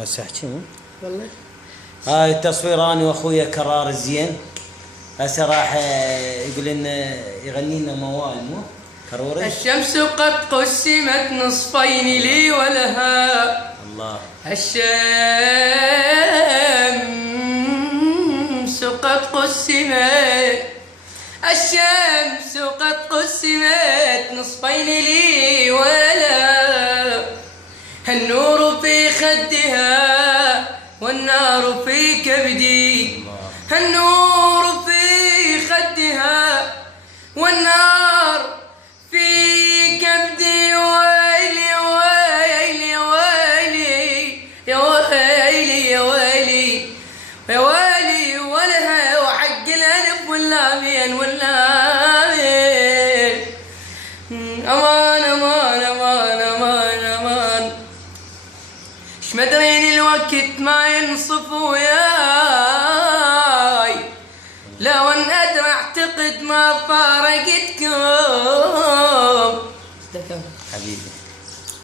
هسه احكي والله هاي التصوير انا واخويا كرار الزين. هسه راح يقول لنا يغني لنا موال مو كروري. الشمس قد قسمت نصفين لي ولها الله. الشمس قد قسمت نصفين لي ولها النور في خدها والنار في كبدي. النور في خدها والنار في كبدي. ويلي ويلي ويلي يا ويلي يا ويلي يا ويلي ولها وحق الألف واللامين واللامين. أمان أمان أمان أمان أمان اش مدرين الوقت ما ينصف وياي لو ان ادري اعتقد ما فارقتكم حبيبي.